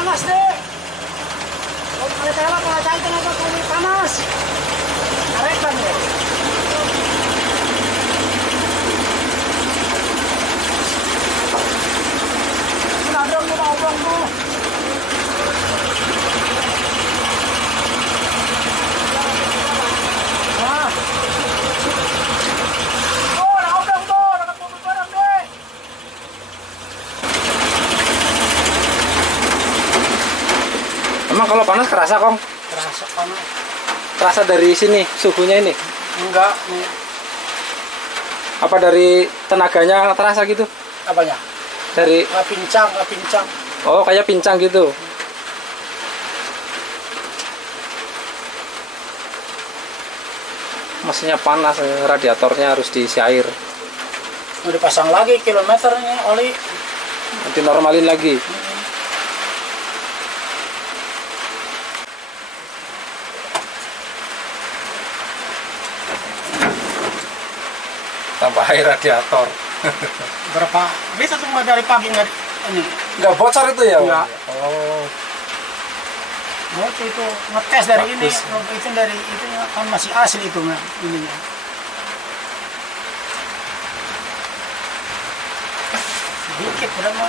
panas deh. Kalau saya lah kalau cair tenaga kami panas. Karetan ya. Ada mau obrol tuh. Emang kalau panas kerasa, Kong? Kerasa panas. Kerasa dari sini, suhunya ini? Enggak. Apa dari tenaganya terasa gitu? Apanya? Dari... Nggak pincang, nggak pincang. Oh, kayak pincang gitu? Mesinnya panas, radiatornya harus diisi air. Mau dipasang lagi kilometernya, oli. Nanti normalin lagi. Tambah air radiator. Berapa? Bisa cuma dari pagi nggak ini? Nggak bocor itu ya? Nggak. Oh. Nah, itu ngetes dari Bagus. ini, itu dari itu kan masih asli itu ininya. Sedikit berapa?